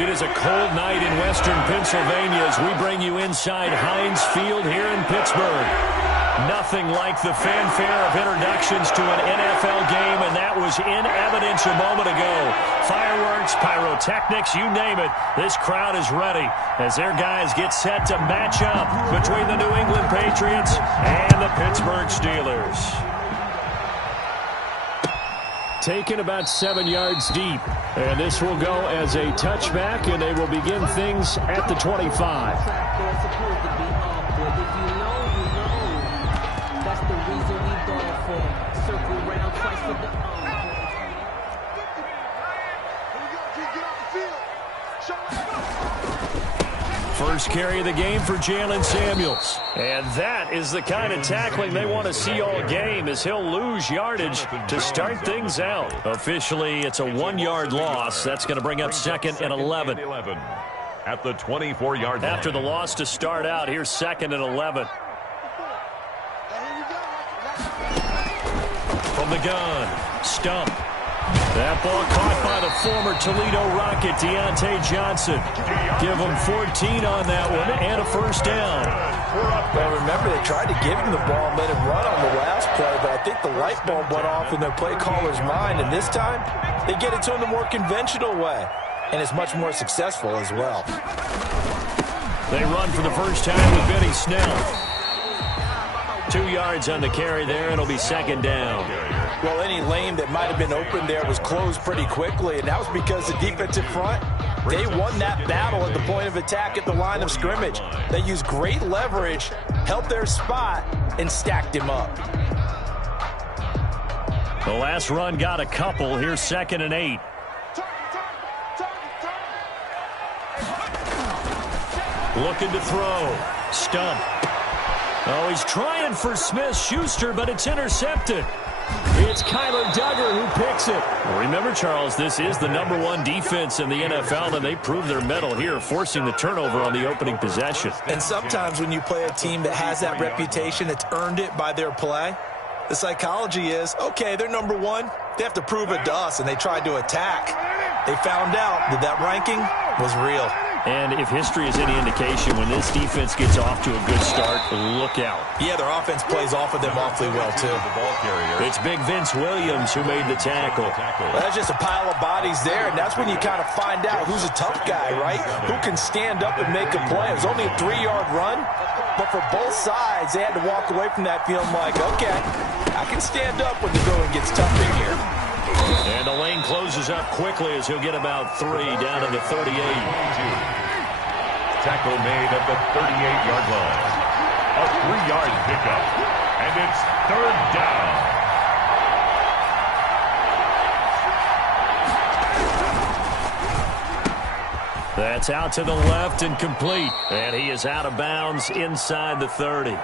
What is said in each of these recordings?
It is a cold night in western Pennsylvania as we bring you inside Heinz Field here in Pittsburgh. Nothing like the fanfare of introductions to an NFL game, and that was in evidence a moment ago. Fireworks, pyrotechnics, you name it. This crowd is ready as their guys get set to match up between the New England Patriots and the Pittsburgh Steelers. Taken about 7 yards deep, and this will go as a touchback, and they will begin things at the 25. First carry of the game for Jalen Samuels. And that is the kind of tackling they want to see all game, as he'll lose yardage to start things out. Officially, it's a 1-yard loss. That's going to bring up 2nd and 11. At the 24-yard line. After the loss to start out, here's 2nd and 11. From the gun, Stump. That ball caught by the former Toledo Rocket, Deontay Johnson. Give him 14 on that one and a first down. Well, remember, they tried to give him the ball and let him run on the last play, but I think the light bulb went off in their play caller's mind, and this time they get it to him the more conventional way, and it's much more successful as well. They run for the first time with Benny Snell. 2 yards on the carry there, and it'll be 2nd down. Well, any lane that might have been open there was closed pretty quickly, and that was because the defensive front, they won that battle at the point of attack at the line of scrimmage. They used great leverage, held their spot, and stacked him up. The last run got a couple. Here's 2nd and 8. Looking to throw. Stump. Oh, he's trying for Smith-Schuster, but it's intercepted. It's Kyler Duggar who picks it. Remember, Charles, this is the #1 defense in the NFL, and they prove their mettle here, forcing the turnover on the opening possession. And sometimes when you play a team that has that reputation, that's earned it by their play, the psychology is, okay, they're #1. They have to prove it to us, and they tried to attack. They found out that that ranking was real. And if history is any indication, when this defense gets off to a good start, look out. Yeah, their offense plays off of them awfully well, too. It's big Vince Williams who made the tackle. Well, that's just a pile of bodies there, and that's when you kind of find out who's a tough guy, right? Who can stand up and make a play. It was only a 3-yard run, but for both sides, they had to walk away from that feeling like, okay, I can stand up when the going gets tough in here. And the lane closes up quickly as he'll get about 3 down to the 38. Tackle made at the 38-yard line. A 3-yard pickup. And it's 3rd down. That's out to the left and complete. And he is out of bounds inside the 30.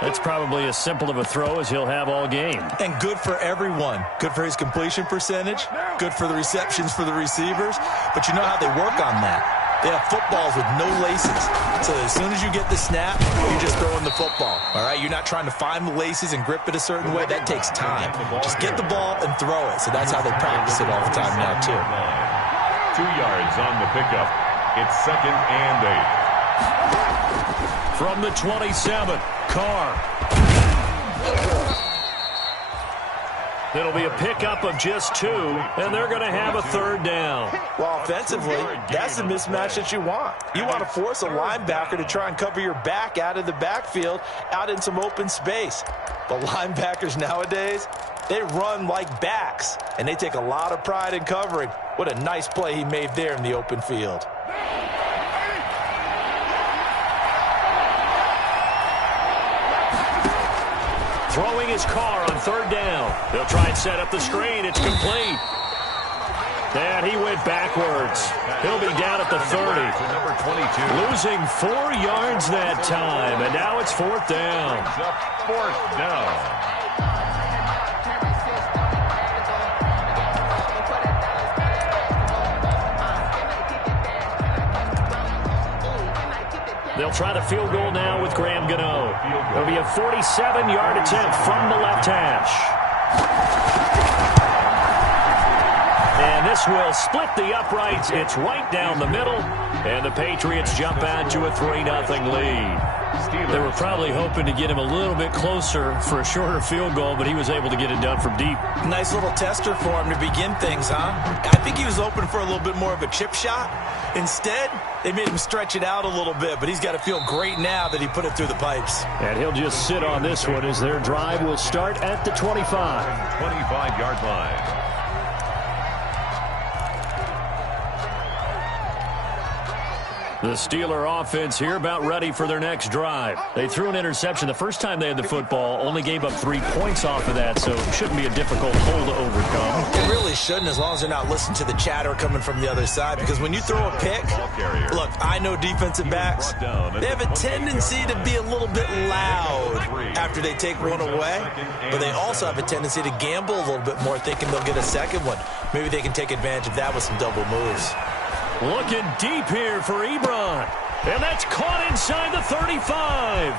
That's probably as simple of a throw as he'll have all game. And good for everyone. Good for his completion percentage. Good for the receptions for the receivers. But you know how they work on that. They have footballs with no laces. So as soon as you get the snap, you're just throwing the football. All right? You're not trying to find the laces and grip it a certain way. That takes time. Just get the ball and throw it. So that's how they practice it all the time now, too. 2 yards on the pickup. It's 2nd and 8. From the 27, Carr. It'll be a pickup of just 2, and they're going to have a 3rd down. Well, offensively, that's the mismatch that you want. You want to force a linebacker to try and cover your back out of the backfield, out in some open space. But linebackers nowadays, they run like backs, and they take a lot of pride in covering. What a nice play he made there in the open field. Throwing his Carr on 3rd down. They'll try and set up the screen. It's complete. And he went backwards. He'll be down at the 30. Number 22. Losing 4 yards that time. And now it's 4th down. 4th down. They'll try the field goal now with Graham Gano. It'll be a 47-yard attempt from the left hash. And This will split the uprights. It's right down the middle. And the Patriots jump out to a 3-0 lead. They were probably hoping to get him a little bit closer for a shorter field goal, but he was able to get it done from deep. Nice little tester for him to begin things, huh? I think he was open for a little bit more of a chip shot. Instead, they made him stretch it out a little bit, but he's got to feel great now that he put it through the pipes. And he'll just sit on this one as their drive will start at the 25. 25-yard line. The Steeler offense here about ready for their next drive. They threw an interception the first time they had the football, only gave up 3 points off of that, so it shouldn't be a difficult hole to overcome. It really shouldn't, as long as they're not listening to the chatter coming from the other side, because when you throw a pick, look, I know defensive backs, they have a tendency to be a little bit loud after they take one away, but they also have a tendency to gamble a little bit more, thinking they'll get a second one. Maybe they can take advantage of that with some double moves. Looking deep here for Ebron. And that's caught inside the 35.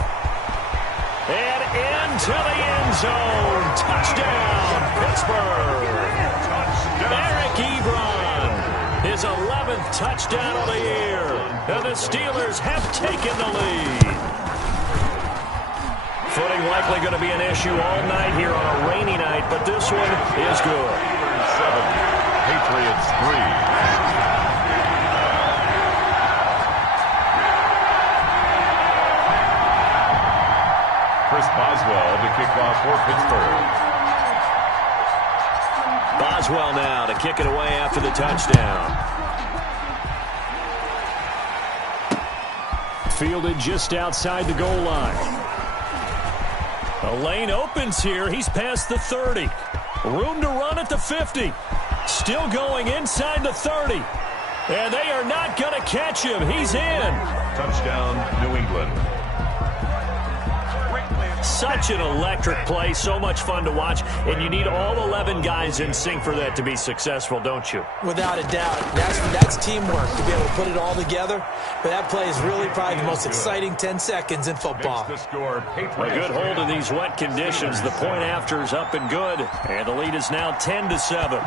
And into the end zone. Touchdown, Pittsburgh. Eric Ebron. His 11th touchdown of the year. And the Steelers have taken the lead. Footing likely going to be an issue all night here on a rainy night, but this one is good. 7, Patriots 3. Chris Boswell to kick off for Pittsburgh. Boswell now to kick it away after the touchdown. Fielded just outside the goal line. A lane opens here. He's past the 30. Room to run at the 50. Still going inside the 30. And they are not going to catch him. He's in. Touchdown, New England. Such an electric play, so much fun to watch, and you need all 11 guys in sync for that to be successful, don't you? Without a doubt. That's teamwork, to be able to put it all together. But that play is really probably the most exciting 10 seconds in football. A good hold in these wet conditions. The point after is up and good, and the lead is now 10-7.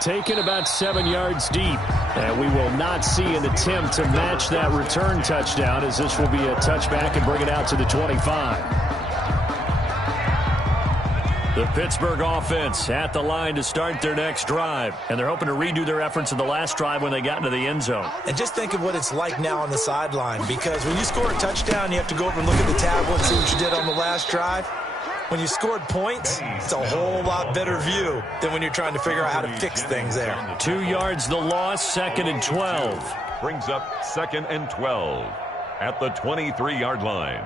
Taken about 7 yards deep. And we will not see an attempt to match that return touchdown, as this will be a touchback and bring it out to the 25. The Pittsburgh offense at the line to start their next drive. And they're hoping to redo their efforts in the last drive when they got into the end zone. And just think of what it's like now on the sideline, because when you score a touchdown, you have to go over and look at the tablet and see what you did on the last drive. When you scored points, it's a whole lot better view than when you're trying to figure out how to fix things there. 2 yards the loss, 2nd and 12. Brings up 2nd and 12 at the 23-yard line.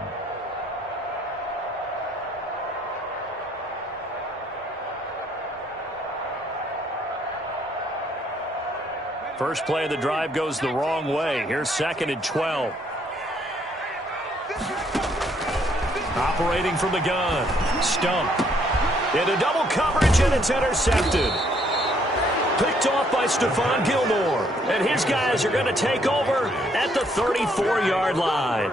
First play of the drive goes the wrong way. Here's 2nd and 12. Operating from the gun. Stump. Into double coverage, and it's intercepted. Picked off by Stephon Gilmore. And his guys are going to take over at the 34-yard line.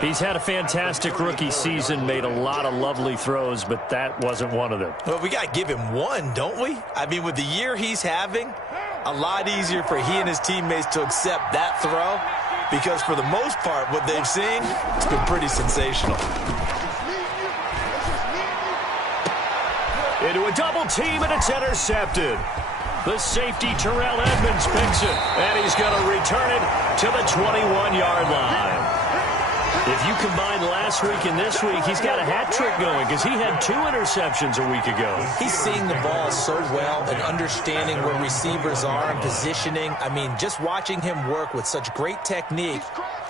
He's had a fantastic rookie season, made a lot of lovely throws, but that wasn't one of them. Well, we got to give him one, don't we? I mean, with the year he's having, a lot easier for he and his teammates to accept that throw, because for the most part, what they've seen, it's been pretty sensational. Into a double team, and it's intercepted. The safety, Therealbebo7's picks it, and he's going to return it to the 21-yard line. If you combine last week and this week, he's got a hat trick going, because he had 2 interceptions a week ago. He's seeing the ball so well and understanding where receivers are and positioning. I mean, just watching him work with such great technique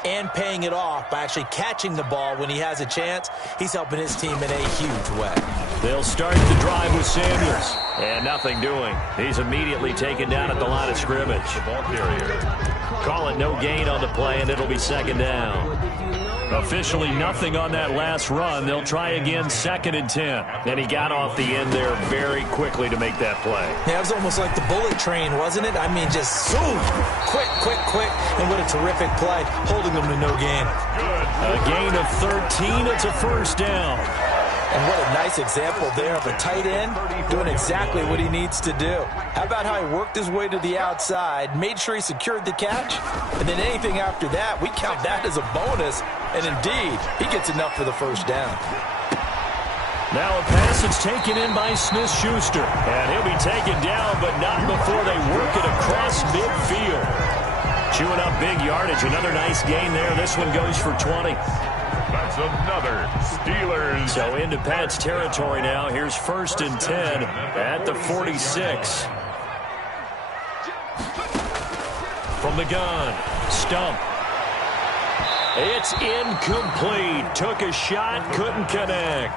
and paying it off by actually catching the ball when he has a chance, he's helping his team in a huge way. They'll start the drive with Samuels. And nothing doing. He's immediately taken down at the line of scrimmage. The ball carrier. Call it no gain on the play, and it'll be 2nd down. Officially nothing on that last run. They'll try again, 2nd and 10. And he got off the end there very quickly to make that play. Yeah, it was almost like the bullet train, wasn't it? I mean, just zoom, quick, and what a terrific play, holding them to no gain. A gain of 13, it's a first down. And what a nice nice example there of a tight end doing exactly what he needs to do. How about how he worked his way to the outside, made sure he secured the catch, and then anything after that, we count that as a bonus, and indeed, he gets enough for the first down. Now a pass that's taken in by Smith-Schuster. And he'll be taken down, but not before they work it across midfield. Chewing up big yardage. Another nice gain there. This one goes for 20. That's another Steelers. So into Pat's territory now. Here's 1st and 10 at the 46. From the gun, Stump. It's incomplete. Took a shot, couldn't connect.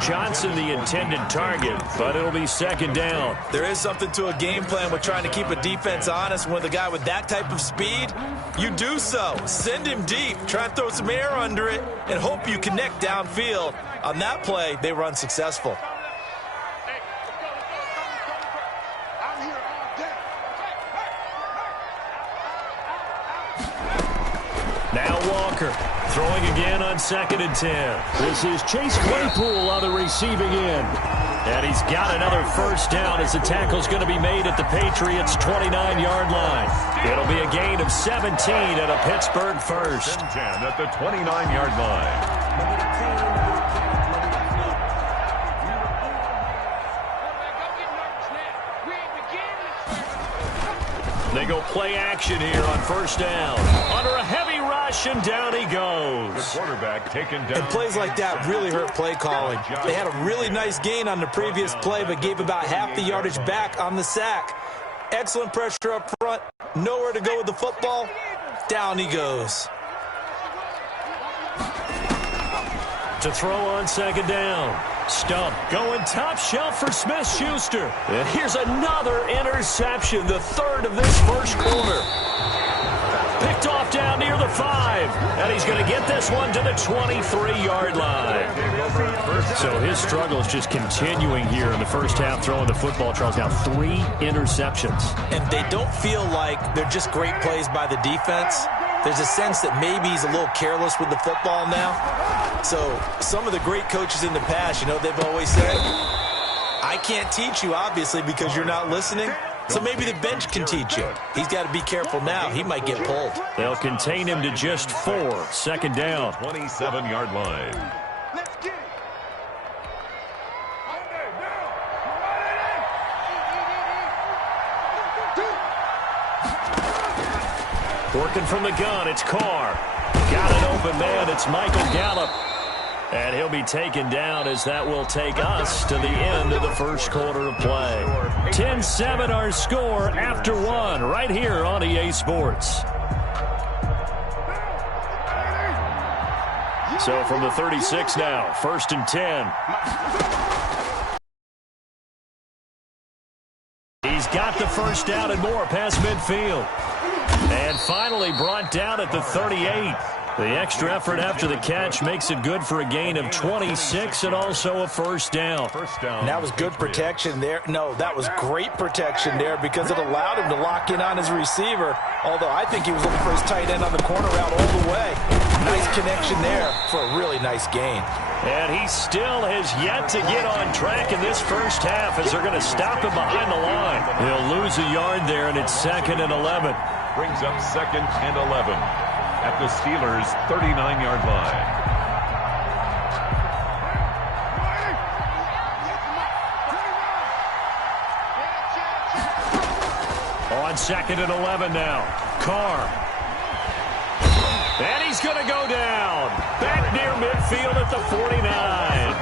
Johnson the intended target, but it'll be 2nd down. There is something to a game plan with trying to keep a defense honest. With a guy with that type of speed, you do so. Send him deep. Try and throw some air under it and hope you connect downfield. On that play, they run successful. Now Walker throwing again on 2nd and 10. This is Chase Claypool on the receiving end. And he's got another first down as the tackle's going to be made at the Patriots' 29-yard line. It'll be a gain of 17 and a Pittsburgh first. 10 at the 29-yard line. They go play action here on 1st down. Under a heavy rush, and down he goes. The quarterback taken down. And plays like that really hurt play calling. They had a really nice gain on the previous play, but gave about half the yardage back on the sack. Excellent pressure up front. Nowhere to go with the football. Down he goes. To throw on 2nd down. Stump going top shelf for Smith-Schuster. And here's another interception, the 3rd of this first quarter. Picked off down near the 5. And he's going to get this one to the 23-yard line. So his struggle is just continuing here in the first half, throwing the football. Charles, now 3 interceptions. And they don't feel like they're just great plays by the defense. There's a sense that maybe he's a little careless with the football now. So some of the great coaches in the past, you know, they've always said, I can't teach you, obviously, because you're not listening. So maybe the bench can teach you. He's got to be careful now. He might get pulled. They'll contain him to just 4. 2nd down. 27-yard line. Working from the gun, it's Carr. Got an open man, it's Michael Gallup. And he'll be taken down as that will take us to the end of the first quarter of play. 10-7 our score after 1 right here on EA Sports. So from the 36 now, 1st and 10. He's got the first down and more past midfield. And finally brought down at the 38. The extra effort after the catch makes it good for a gain of 26 and also a first down. And that was good protection there. No, that was great protection there because it allowed him to lock in on his receiver. Although I think he was looking for his tight end on the corner route all the way. Nice connection there for a really nice gain. And he still has yet to get on track in this first half as they're going to stop him behind the line. He'll lose a yard there, and it's 2nd and 11. Brings up 2nd and 11 at the Steelers' 39-yard line. On 2nd and 11 now. Carr. And he's going to go down. Back near midfield at the 49.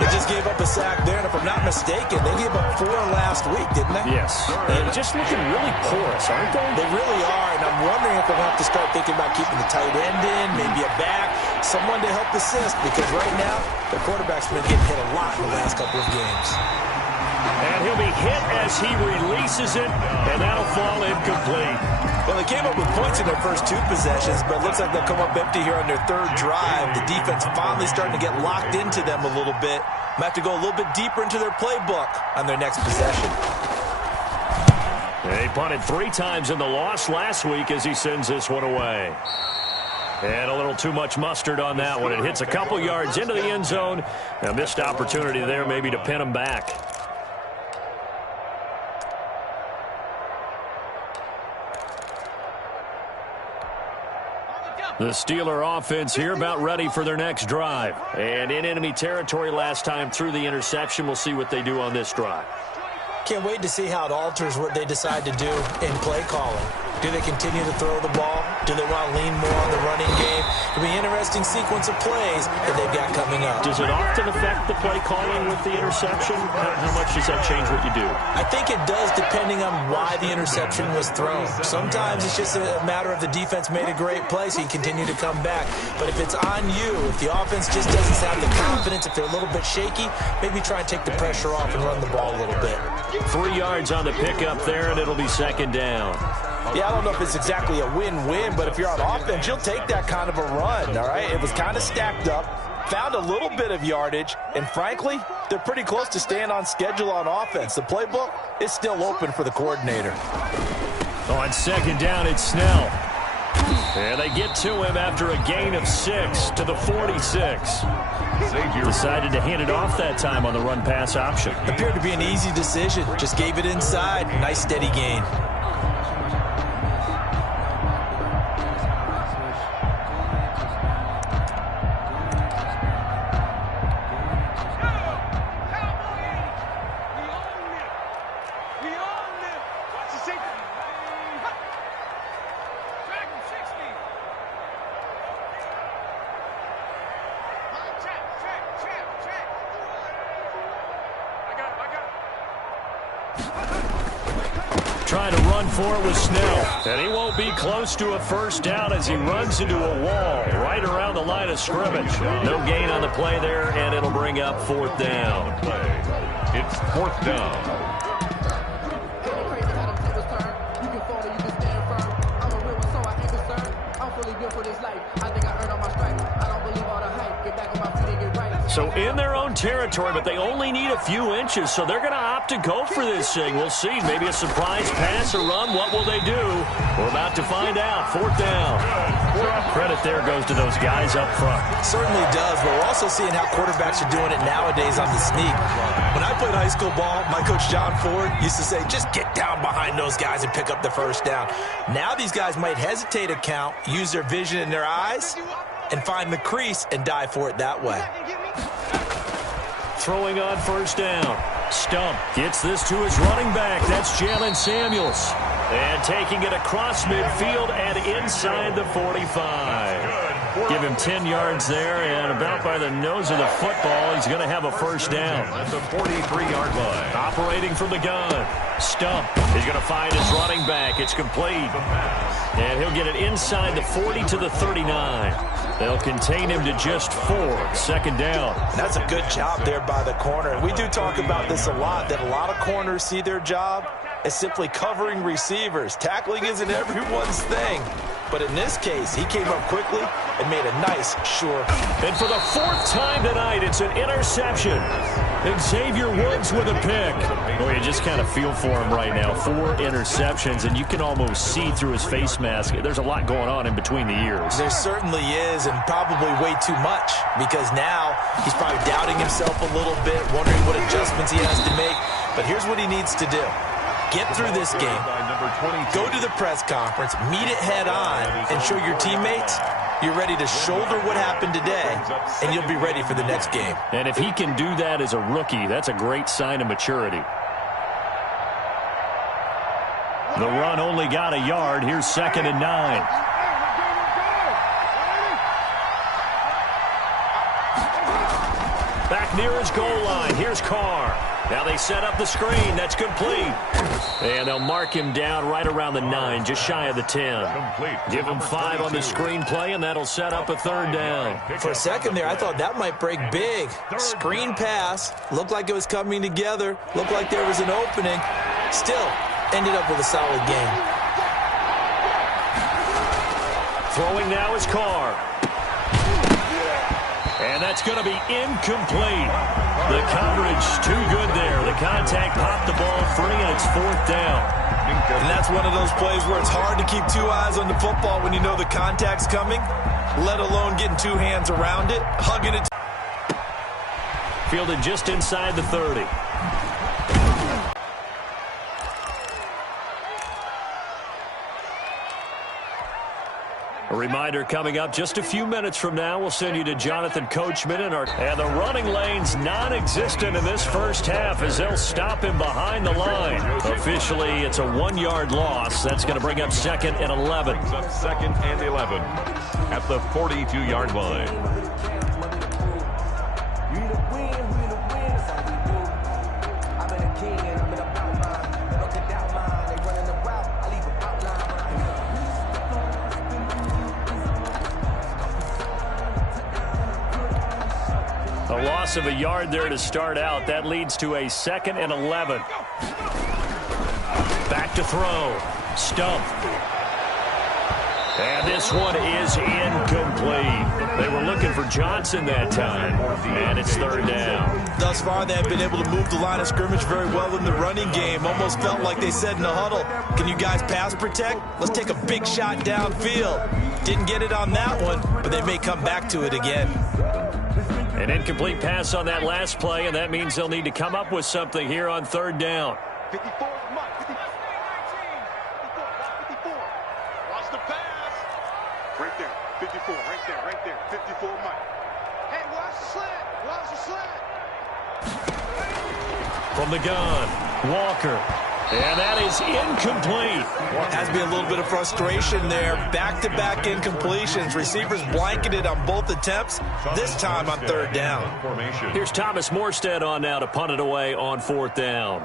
They just gave up a sack there, and if I'm not mistaken, they gave up 4 last week, didn't they? Yes. They're just looking really porous, aren't they? They really are, and I'm wondering if they'll have to start thinking about keeping the tight end in, maybe a back, someone to help assist, because right now, their quarterback's been getting hit a lot in the last couple of games. And he'll be hit as he releases it, and that'll fall incomplete. Well, they came up with points in their first 2 possessions, but it looks like they'll come up empty here on their 3rd drive. The defense finally starting to get locked into them a little bit. Might have to go a little bit deeper into their playbook on their next possession. They punted 3 times in the loss last week as he sends this one away. And a little too much mustard on that one. It hits a couple yards into the end zone. A missed opportunity there maybe to pin him back. The Steeler offense here about ready for their next drive. And in enemy territory last time through the interception. We'll see what they do on this drive. Can't wait to see how it alters what they decide to do in play calling. Do they continue to throw the ball? Do they want to lean more on the running game? It'll be an interesting sequence of plays that they've got coming up. Does it often affect the play calling with the interception? How much does that change what you do? I think it does depending on why the interception was thrown. Sometimes it's just a matter of the defense made a great play, so you continue to come back. But if it's on you, if the offense just doesn't have the confidence, if they're a little bit shaky, maybe try and take the pressure off and run the ball a little bit. 3 yards on the pickup there, and it'll be second down. Yeah, I don't know if it's exactly a win-win, but if you're on offense, you'll take that kind of a run, all right? It was kind of stacked up, found a little bit of yardage, and frankly, they're pretty close to staying on schedule on offense. The playbook is still open for the coordinator. On second down, it's Snell. And they get to him after a gain of 6 to the 46. Decided to hand it off that time on the run-pass option. Appeared to be an easy decision. Just gave it inside. Nice, steady gain. Trying to run for it with Snell. And he won't be close to a first down as he runs into a wall right around the line of scrimmage. No gain on the play there, and it'll bring up fourth down. It's fourth down. So in their own territory, but they only need a few inches, so they're going to opt to go for this thing. We'll see. Maybe a surprise pass or run. What will they do? We're about to find out. Fourth down. Credit there goes to those guys up front. Certainly does, but we're also seeing how quarterbacks are doing it nowadays on the sneak. When I played high school ball, my coach John Ford used to say, just get down behind those guys and pick up the first down. Now these guys might hesitate a count, use their vision in their eyes, and find the crease and dive for it that way. Throwing on first down. Stump gets this to his running back. That's Jalen Samuels. And taking it across midfield and inside the 45. Give him 10 yards there, and about by the nose of the football, he's going to have a first down. At the 43-yard line. Operating from the gun. Stump is going to find his running back. It's complete. And he'll get it inside the 40 to the 39. They'll contain him to just 4. Second down. And that's a good job there by the corner. We do talk about this a lot, that a lot of corners see their job as simply covering receivers. Tackling isn't everyone's thing. But in this case, he came up quickly and made a nice, sure. And for the 4th time tonight, it's an interception. Xavier Woods with a pick. Boy, you just kind of feel for him right now. 4 interceptions, and you can almost see through his face mask. There's a lot going on in between the ears. There certainly is, and probably way too much, because now he's probably doubting himself a little bit, wondering what adjustments he has to make. But here's what he needs to do. Get through this game, go to the press conference, meet it head on, and show your teammates you're ready to shoulder what happened today, and you'll be ready for the next game. And if he can do that as a rookie, that's a great sign of maturity. The run only got a yard. Here's 2nd and 9. Back near his goal line. Here's Carr. Now they set up the screen. That's complete. And they'll mark him down right around the 9, just shy of the 10. Give him 5 on the screen play, and that'll set up a 3rd down. For a second there, I thought that might break big. Screen pass. Looked like it was coming together. Looked like there was an opening. Still ended up with a solid game. Throwing now is Carr. And that's going to be incomplete. The coverage too good there. The contact popped the ball free, and it's 4th down. And that's one of those plays where it's hard to keep two eyes on the football when you know the contact's coming, let alone getting two hands around it, hugging it. Fielded just inside the 30. A reminder coming up just a few minutes from now. We'll send you to Jonathan Coachman. And the running lane's non-existent in this first half as they'll stop him behind the line. Officially, it's a 1-yard loss. That's going to bring up 2nd and 11. Brings up 2nd and 11 at the 42-yard line. A loss of a yard there to start out. That leads to a 2nd and 11. Back to throw. Stump. And this one is incomplete. They were looking for Johnson that time, and it's 3rd down. Thus far, they have been able to move the line of scrimmage very well in the running game. Almost felt like they said in the huddle, can you guys pass protect? Let's take a big shot downfield. Didn't get it on that one, but they may come back to it again. An incomplete pass on that last play, and that means they'll need to come up with something here on 3rd down. 54, Mike. 54. 54. Watch the pass. Right there. 54. Right there. 54, Mike. Hey, watch the slant. Watch the slant. From the gun, Walker. And that is incomplete. Has to be a little bit of frustration there. Back-to-back incompletions. Receivers blanketed on both attempts, this time on 3rd down. Here's Thomas Morstead on now to punt it away on 4th down.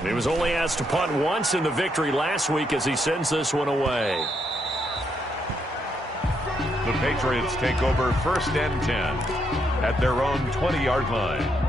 He was only asked to punt once in the victory last week as he sends this one away. The Patriots take over 1st and 10 at their own 20-yard line.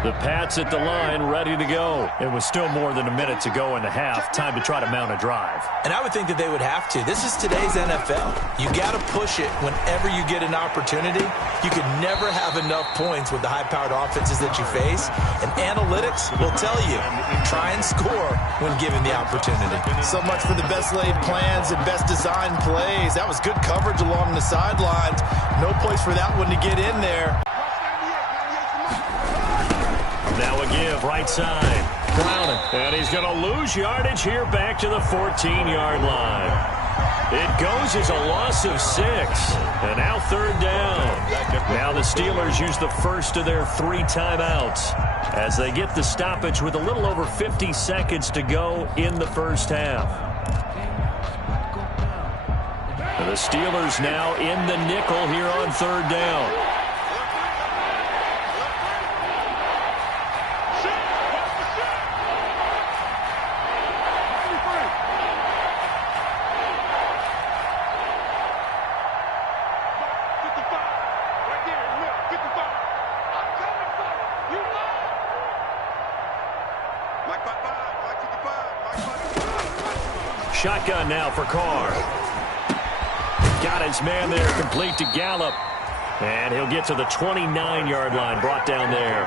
The Pats at the line, ready to go. It was still more than a minute to go in the half. Time to try to mount a drive. And I would think that they would have to. This is today's NFL. You got to push it whenever you get an opportunity. You can never have enough points with the high-powered offenses that you face. And analytics will tell you, try and score when given the opportunity. So much for the best laid plans and best designed plays. That was good coverage along the sidelines. No place for that one to get in there. Now a give, right side. Browning. And he's going to lose yardage here back to the 14-yard line. It goes as a loss of 6. And now 3rd down. Now the Steelers use the first of their 3 timeouts as they get the stoppage with a little over 50 seconds to go in the first half. The Steelers now in the nickel here on 3rd down. Shotgun now for Carr. Got his man there, complete to Gallup. And he'll get to the 29-yard line, brought down there.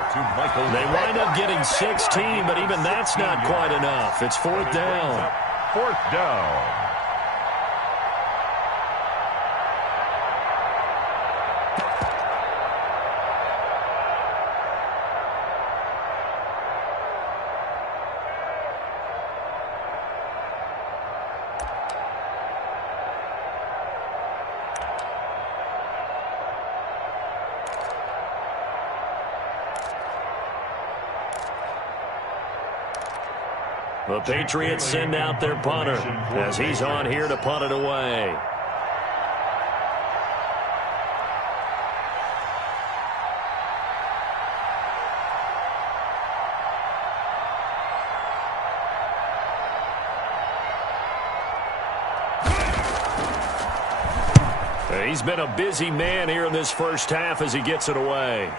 They wind up getting 16, but even that's not quite enough. It's 4th down. 4th down. The Patriots send out their punter as he's on here to punt it away. He's been a busy man here in this first half as he gets it away.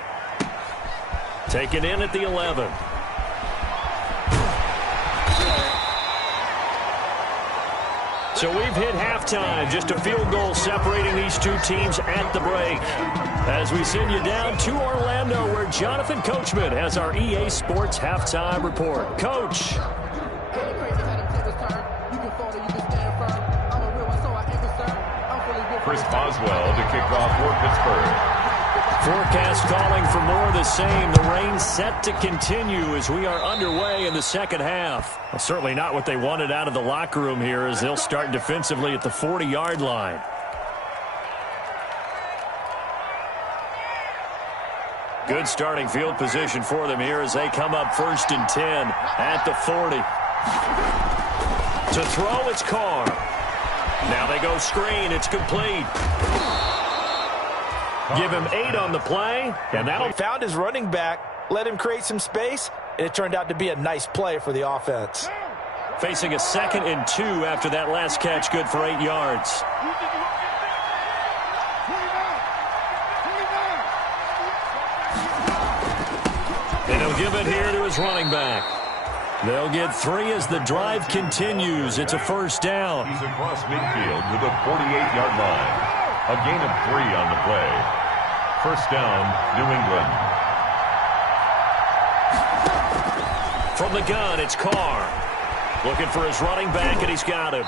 Taken in at the 11. So we've hit halftime, just a field goal separating these two teams at the break. As we send you down to Orlando, where Jonathan Coachman has our EA Sports halftime report. Coach. Chris Boswell to kick off for Pittsburgh. Forecast calling for more of the same. The rain set to continue as we are underway in the second half. Well, certainly not what they wanted out of the locker room here as they'll start defensively at the 40-yard line. Good starting field position for them here as they come up 1st and 10 at the 40. To throw, it's Carr. Now they go screen. It's complete. Give him 8 on the play, and that'll... Found his running back, let him create some space, and it turned out to be a nice play for the offense. Facing a 2nd and 2 after that last catch, good for 8 yards. And he'll give it here to his running back. They'll get 3 as the drive continues. It's a first down. He's across midfield to the 48-yard line. A gain of 3 on the play. First down, New England. From the gun, it's Carr. Looking for his running back, and he's got him.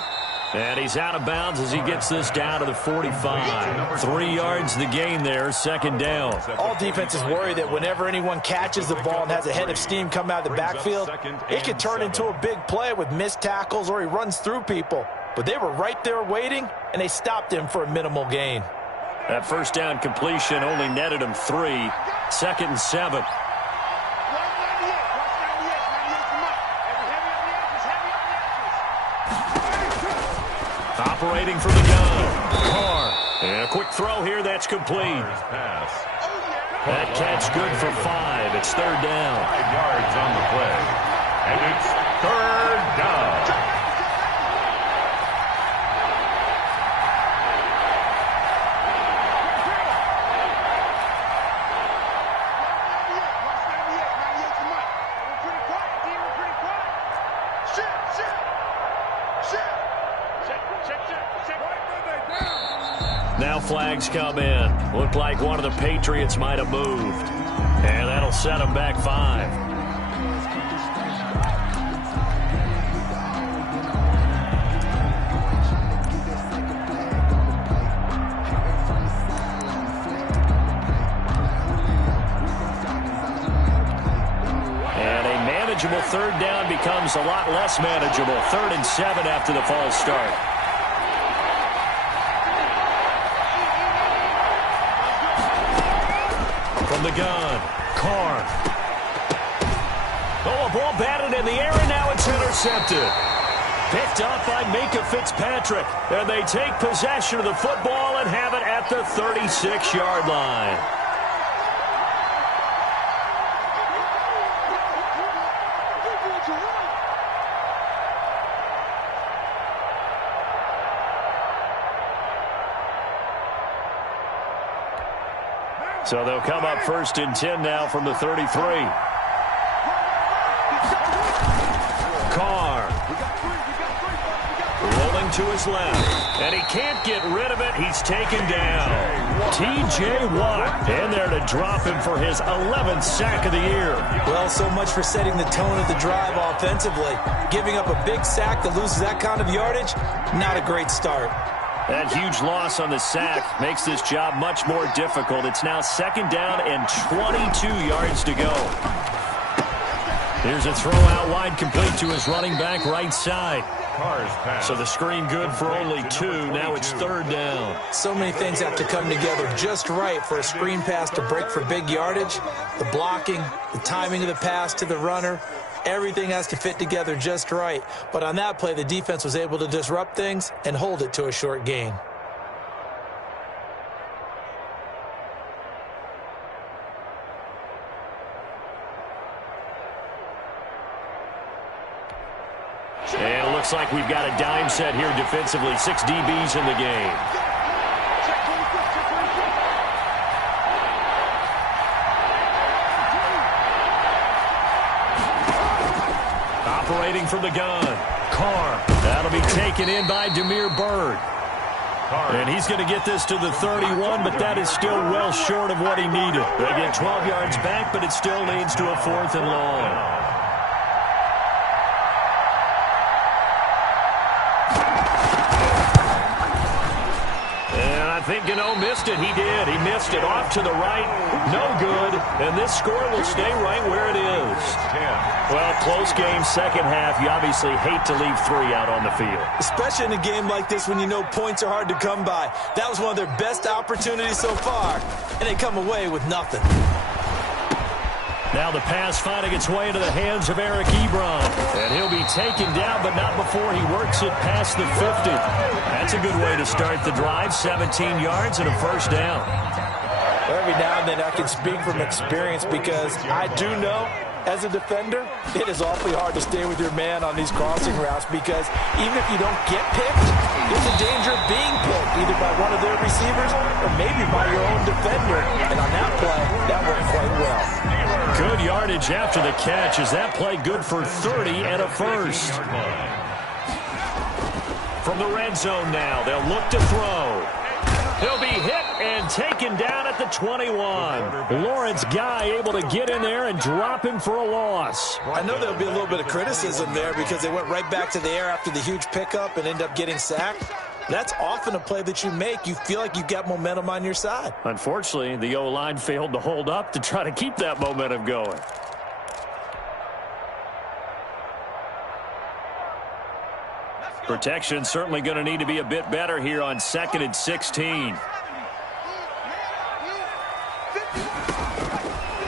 And he's out of bounds as he gets this down to the 45. 3 yards the gain there, second down. All defenses worry that whenever anyone catches the ball and has a head of steam come out of the backfield, it could turn into a big play with missed tackles or he runs through people. But they were right there waiting, and they stopped him for a minimal gain. That first down completion only netted him 3. 2nd and 7. Operating from the gun. Carr. And a quick throw here. That's complete. That catch good for 5. It's 3rd down. 5 yards on the play. And it's 3rd down. Now flags come in. Looked like one of the Patriots might have moved. And that'll set them back 5. And a manageable 3rd down becomes a lot less manageable. 3rd and 7 after the false start. From the gun, Carr. Oh, a ball batted in the air, and now it's intercepted. Picked up by Minka Fitzpatrick. And they take possession of the football and have it at the 36-yard line. So they'll come up 1st and 10 now from the 33. Carr. Rolling to his left. And he can't get rid of it. He's taken down. T.J. Watt in there to drop him for his 11th sack of the year. Well, so much for setting the tone of the drive offensively. Giving up a big sack that loses that kind of yardage, not a great start. That huge loss on the sack makes this job much more difficult. It's now 2nd down and 22 yards to go. Here's a throw out wide, complete to his running back right side. So the screen good for only 2. Now it's 3rd down. So many things have to come together just right for a screen pass to break for big yardage. The blocking, the timing of the pass to the runner, everything has to fit together just right. But on that play, the defense was able to disrupt things and hold it to a short gain. And it looks like we've got a dime set here defensively. 6 DBs in the game. Operating from the gun. Carr. That'll be taken in by Damiere Byrd. And he's going to get this to the 31, but that is still well short of what he needed. They get 12 yards back, but it still leads to a 4th and long. I think Gano missed it. He did. He missed it off to the right. No good. And this score will stay right where it is. Well, close game, second half. You obviously hate to leave 3 out on the field. Especially in a game like this when you know points are hard to come by. That was one of their best opportunities so far. And they come away with nothing. Now the pass finding its way into the hands of Eric Ebron. And he'll be taken down, but not before he works it past the 50. That's a good way to start the drive. 17 yards and a first down. Well, every now and then I can speak from experience because I do know, as a defender, it is awfully hard to stay with your man on these crossing routes because even if you don't get picked, there's a danger of being picked either by one of their receivers or maybe by your own defender. And on that play, that worked quite well. Good yardage after the catch. Is that play good for 30 and a first? From the red zone now, they'll look to throw. He'll be hit and taken down at the 21. Lawrence Guy able to get in there and drop him for a loss. I know there'll be a little bit of criticism there because they went right back to the air after the huge pickup and end up getting sacked. That's often a play that you make. You feel like you've got momentum on your side. Unfortunately, the O-line failed to hold up to try to keep that momentum going. Protection certainly going to need to be a bit better here on 2nd and 16.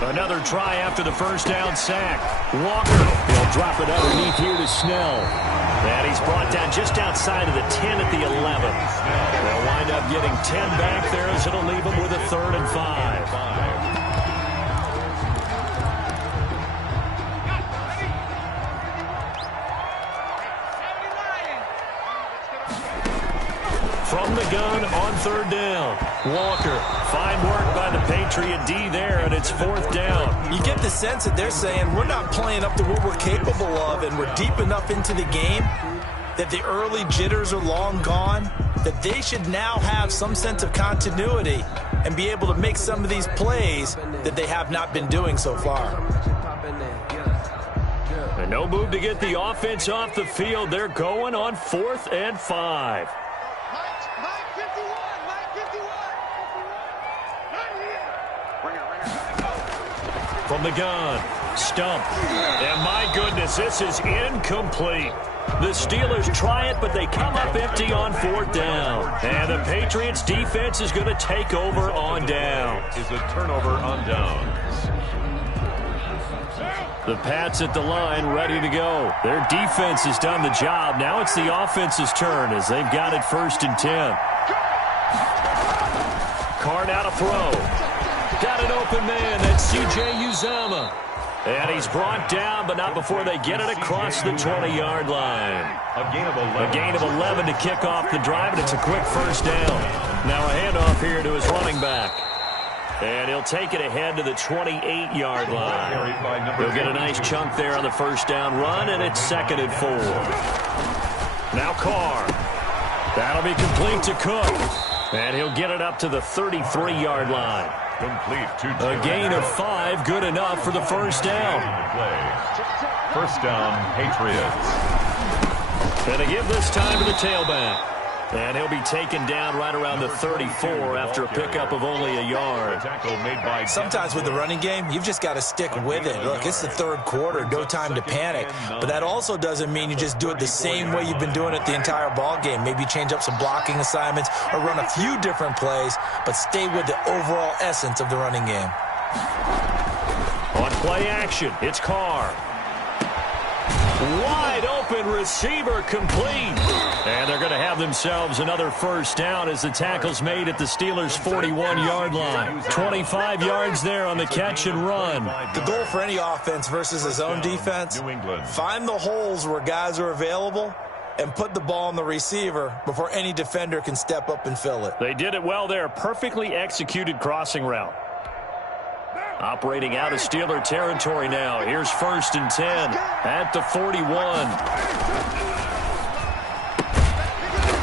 Another try after the first down sack. Walker, he'll drop it underneath here to Snell. And he's brought down just outside of the 10 at the 11. They'll wind up getting 10 back there as it'll leave them with a 3rd and 5. From the gun on 3rd down. Walker, fine work by the Patriot D there, and it's 4th down. You get the sense that they're saying we're not playing up to what we're capable of, and we're deep enough into the game that the early jitters are long gone, that they should now have some sense of continuity and be able to make some of these plays that they have not been doing so far. And no move to get the offense off the field. They're going on 4th and 5. From the gun, Stump. And my goodness, this is incomplete. The Steelers try it, but they come up empty on 4th down. And the Patriots defense is going to take over on down. Is a turnover on downs. The Pats at the line ready to go. Their defense has done the job. Now it's the offense's turn as they've got it 1st and 10. Carr now to throw. Got an open man. That's C.J. Uzomah. And he's brought down, but not before they get it across the 20-yard line. A gain of 11. A gain of 11 to kick off the drive, and it's a quick first down. Now a handoff here to his running back. And he'll take it ahead to the 28-yard line. He'll get a nice chunk there on the first down run, and it's 2nd and 4. Now Carr. That'll be complete to Cook. And he'll get it up to the 33-yard line. Complete to a gain of 5, good enough for the first down. First down, Patriots. And they give this time to the tailback. And he'll be taken down right around the 34 after a pickup of only a yard. Sometimes with the running game, you've just got to stick with it. Look, it's the 3rd quarter, no time to panic. But that also doesn't mean you just do it the same way you've been doing it the entire ball game. Maybe change up some blocking assignments or run a few different plays, but stay with the overall essence of the running game. On play action, it's Carr. Wide open receiver complete. And they're going to have themselves another first down as the tackle's made at the Steelers' 41-yard line. 25 yards there on the catch and run. The goal for any offense versus his own defense, find the holes where guys are available and put the ball on the receiver before any defender can step up and fill it. They did it well there. Perfectly executed crossing route. Operating out of Steeler territory now. Here's 1st and 10 at the 41.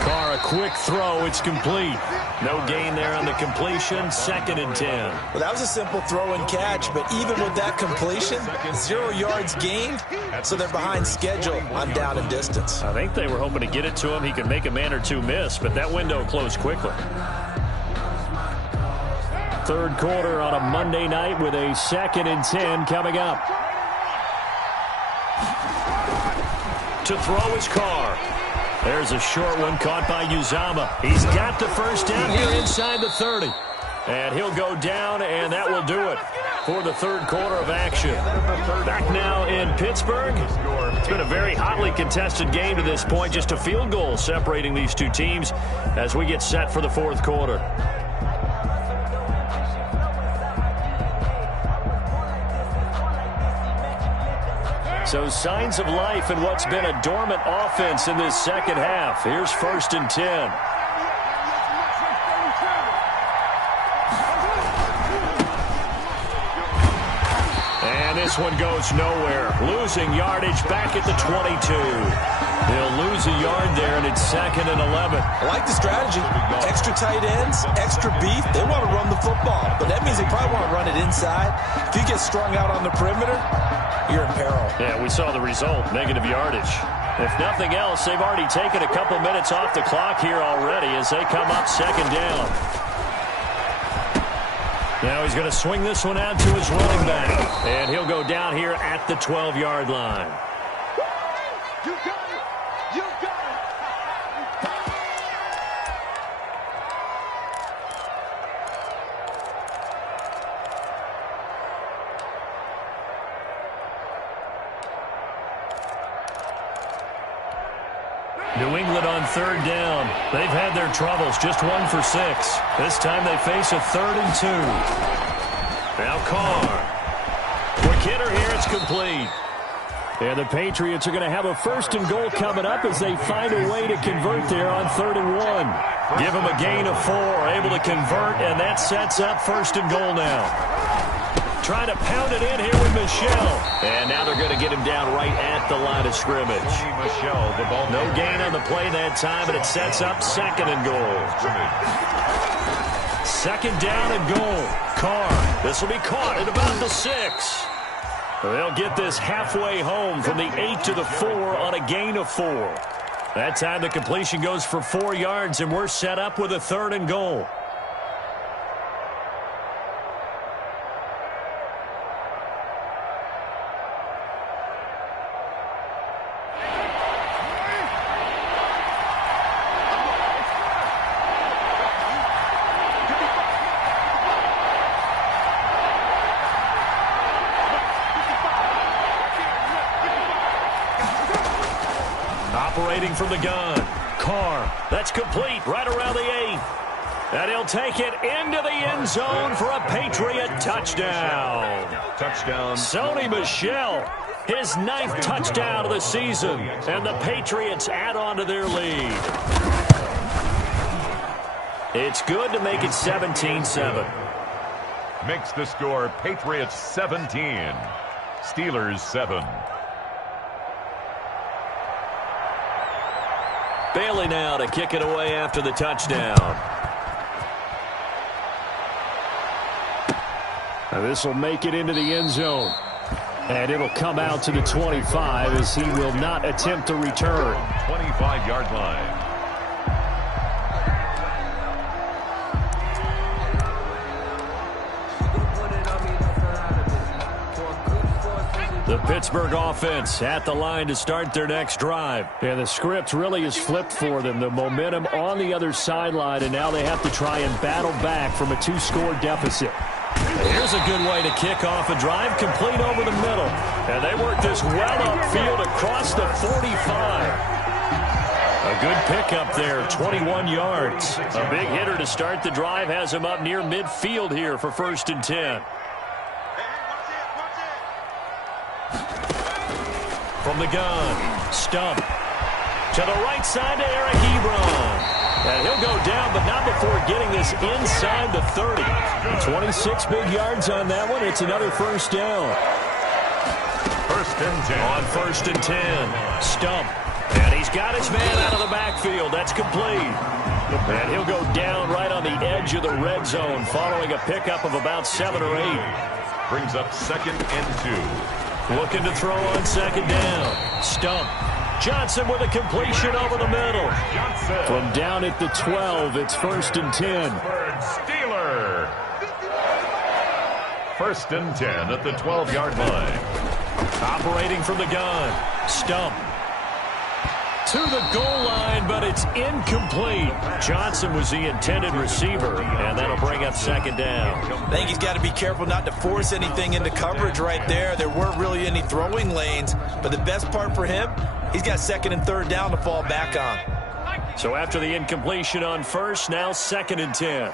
Carr, a quick throw. It's complete. No gain there on the completion. 2nd and 10. Well, that was a simple throw and catch, but even with that completion, 0 yards gained, so they're behind schedule on down and distance. I think they were hoping to get it to him. He could make a man or two miss, but that window closed quickly. 3rd quarter on a Monday night with a 2nd and 10 coming up. To throw is Carr. There's a short one caught by Uzama. He's got the first down here inside the 30. And he'll go down, and that will do it for the 3rd quarter of action. Back now in Pittsburgh. It's been a very hotly contested game to this point. Just a field goal separating these two teams as we get set for the 4th quarter. So signs of life in what's been a dormant offense in this 2nd half. Here's 1st and 10. And this one goes nowhere. Losing yardage back at the 22. They'll lose a yard there, and it's 2nd and 11. I like the strategy. Extra tight ends, extra beef. They want to run the football, but that means they probably want to run it inside. If you get strung out on the perimeter, you're in peril. Yeah, we saw the result, negative yardage. If nothing else, they've already taken a couple minutes off the clock here already as they come up 2nd down. Now he's going to swing this one out to his running back, and he'll go down here at the 12-yard line. You got it. You got it. New England on 3rd down. They've had their troubles, just 1 for 6. This time they face a 3rd and 2. Now Carr. Quick hitter here, it's complete. And the Patriots are going to have a 1st and goal coming up as they find a way to convert there on 3rd and 1. Give them a gain of 4, able to convert, and that sets up 1st and goal now. Trying to pound it in here with Michel. And now they're going to get him down right at the line of scrimmage. No gain on the play that time, and it sets up 2nd and goal. 2nd down and goal. Carr. This will be caught at about the 6. They'll get this halfway home from the 8 to the 4 on a gain of 4. That time the completion goes for 4 yards, and we're set up with a 3rd and goal. Operating from the gun. Carr. That's complete right around the 8. And he'll take it into the end zone for a Patriot touchdown. Touchdown. Sony Michel, his 9th touchdown of the season. And the Patriots add on to their lead. It's good to make it 17-7. Makes the score Patriots 17. Steelers 7. Bailey now to kick it away after the touchdown. This will make it into the end zone. And it'll come out to the 25 as he will not attempt to return. 25-yard line. The Pittsburgh offense at the line to start their next drive. And the script really is flipped for them. The momentum on the other sideline, and now they have to try and battle back from a 2-score deficit. Here's a good way to kick off a drive, complete over the middle. And they work this well upfield across the 45. A good pickup there, 21 yards. A big hitter to start the drive has him up near midfield here for 1st and 10. From the gun, Stump. To the right side to Eric Ebron. And he'll go down, but not before getting this inside the 30. 26 big yards on that one. It's another first down. First and 10. On first and 10. Stump. And he's got his man out of the backfield. That's complete. And he'll go down right on the edge of the red zone following a pickup of about 7 or 8. Brings up second and 2. Looking to throw on second down. Stump. Johnson with a completion over the middle. Johnson. From down at the 12, it's first and 10. Steeler. First and 10 at the 12-yard line. Operating from the gun. Stump. To the goal line, but it's incomplete. Johnson was the intended receiver, and that'll bring up second down. I think he's got to be careful not to force anything into coverage right there. There weren't really any throwing lanes, but the best part for him, he's got second and third down to fall back on. So after the incompletion on first, now second and 10.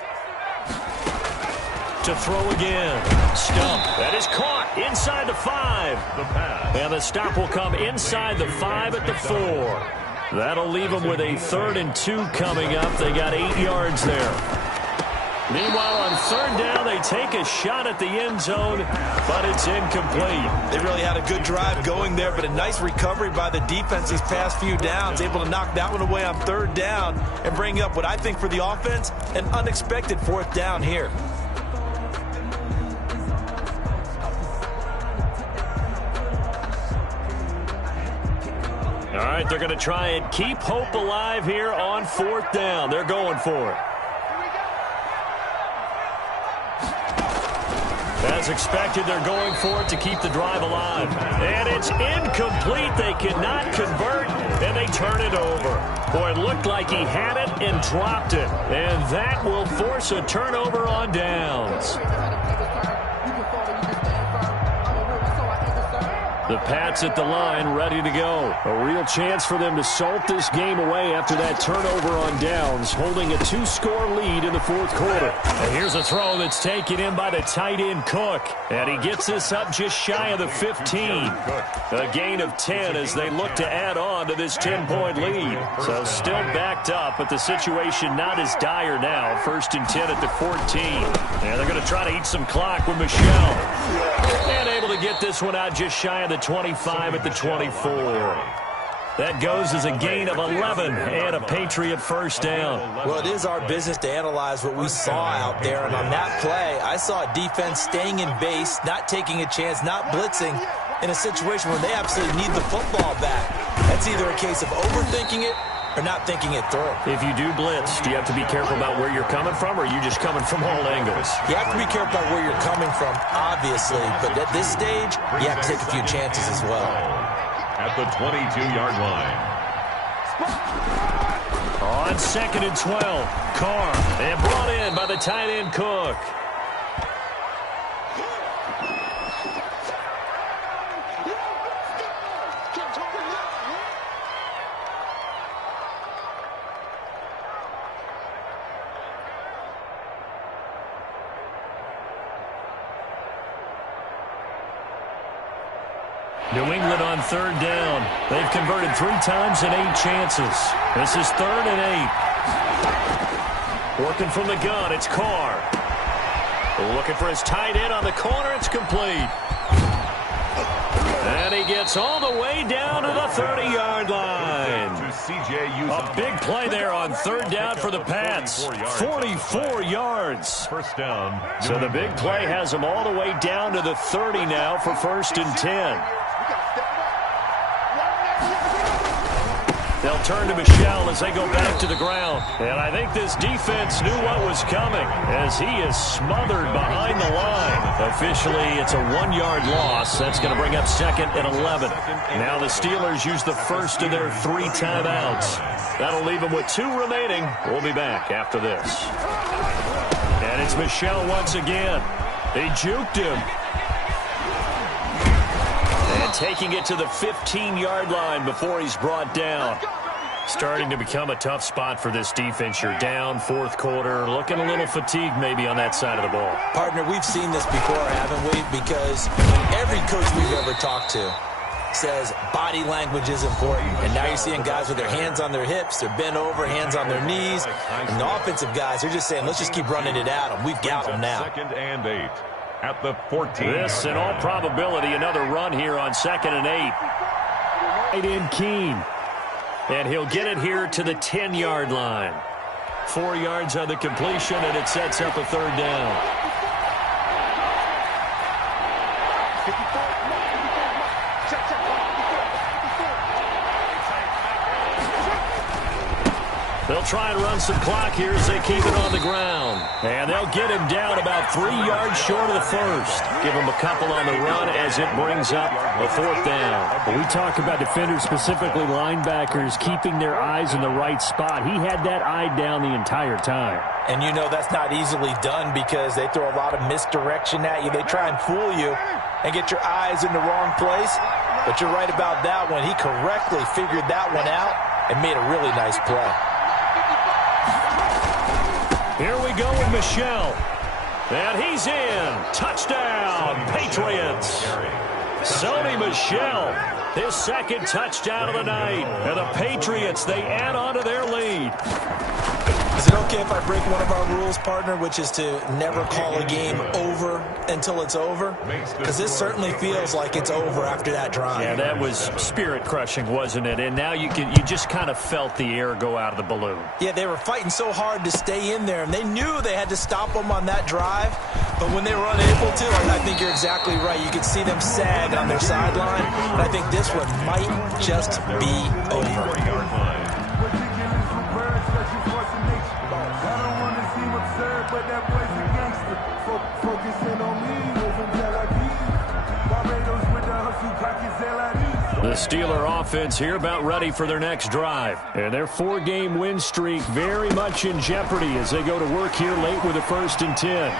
To throw again. Stump. That is caught inside the 5. The pass. And the stop will come inside the 5 at the 4. That'll leave them with a 3rd and 2 coming up. They got 8 yards there. Meanwhile, on third down, they take a shot at the end zone, but it's incomplete. They really had a good drive going there, but a nice recovery by the defense these past few downs, able to knock that one away on third down and bring up what I think for the offense, an unexpected 4th down here. All right, they're going to try and keep hope alive here on 4th down. They're going for it. As expected, they're going for it to keep the drive alive. And it's incomplete. They cannot convert, and they turn it over. Boy, it looked like he had it and dropped it. And that will force a turnover on downs. The Pats at the line, ready to go. A real chance for them to salt this game away after that turnover on downs, holding a 2-score lead in the 4th quarter. And here's a throw that's taken in by the tight end Cook. And he gets this up just shy of the 15. A gain of 10 as they look to add on to this 10-point lead. So still backed up, but the situation not as dire now. First and 10 at the 14. And they're going to try to eat some clock with Michel. And able to get this one out just shy of the 25 at the 24. That goes as a gain of 11 and a Patriot first down. Well, it is our business to analyze what we saw out there, and on that play, I saw a defense staying in base, not taking a chance, not blitzing in a situation where they absolutely need the football back. That's either a case of overthinking it or not thinking it through. If you do blitz, do you have to be careful about where you're coming from, or are you just coming from all angles? You have to be careful about where you're coming from, obviously, but at this stage, you have to take a few chances as well. At the 22-yard line. On second and 12, Carr, and brought in by the tight end Cook. New England on third down. They've converted 3 times in 8 chances. This is 3rd and 8. Working from the gun, it's Carr. Looking for his tight end on the corner. It's complete. And he gets all the way down to the 30-yard line. A big play there on third down for the Pats. 44 yards. First down. So the big play has them all the way down to the 30 now for first and 10. They'll turn to Michel as they go back to the ground. And I think this defense knew what was coming as he is smothered behind the line. Officially, it's a 1-yard loss. That's going to bring up second and 11. Now the Steelers use the first of their 3 timeouts. That'll leave them with 2 remaining. We'll be back after this. And it's Michel once again. They juked him. And taking it to the 15-yard line before he's brought down. Starting to become a tough spot for this defense. You're down 4th quarter, looking a little fatigued maybe on that side of the ball. Partner, we've seen this before, haven't we? Because every coach we've ever talked to, says body language is important. And now you're seeing guys with their hands on their hips, they're bent over, hands on their knees. And the offensive guys, they're just saying, let's just keep running it at them. We've got them now. 2nd and 8 at the 14. This, in all probability, another run here on 2nd and 8. Right in Keene. And he'll get it here to the 10-yard line. 4 yards on the completion, and it sets up a 3rd down. They'll try and run some clock here as they keep it on the ground. And they'll get him down about 3 yards short of the first. Give him a couple on the run as it brings up a 4th down. When we talk about defenders, specifically linebackers, keeping their eyes in the right spot. He had that eye down the entire time. And you know that's not easily done because they throw a lot of misdirection at you. They try and fool you and get your eyes in the wrong place. But you're right about that one. He correctly figured that one out and made a really nice play. Here we go with Michel. And he's in. Touchdown, Patriots. Sony Michel, his 2nd touchdown of the night. And the Patriots, they add on to their lead. Is it okay if I break one of our rules, partner, which is to never call a game over until it's over? Because this certainly feels like it's over after that drive. Yeah, that was spirit-crushing, wasn't it? And now you just kind of felt the air go out of the balloon. Yeah, they were fighting so hard to stay in there, and they knew they had to stop them on that drive. But when they were unable to, I think you're exactly right. You could see them sag on their sideline, and I think this one might just be over. But that boy's a gangster. Focusing on me, from Tel Aviv. Barbados with the hustle, pockets The Steeler offense here about ready for their next drive. And their 4-game win streak very much in jeopardy as they go to work here late with a 1st and 10.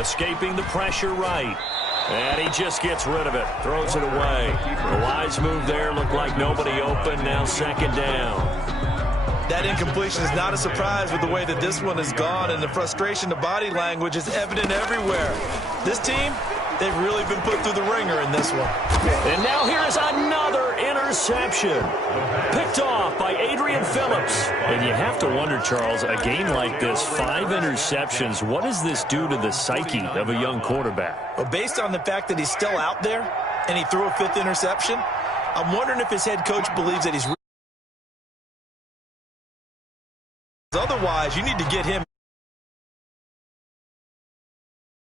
Escaping the pressure right. And he just gets rid of it. Throws it away. The wise move there. Looked like nobody open. Now 2nd down. That incompletion is not a surprise with the way that this one has gone, and the frustration, the body language is evident everywhere. This team, they've really been put through the ringer in this one. And now here's another interception. Picked off by Adrian Phillips. And you have to wonder, Charles, a game like this, 5 interceptions, what does this do to the psyche of a young quarterback? Well, based on the fact that he's still out there and he threw a 5th interception, I'm wondering if his head coach believes that he's... Otherwise, you need to get him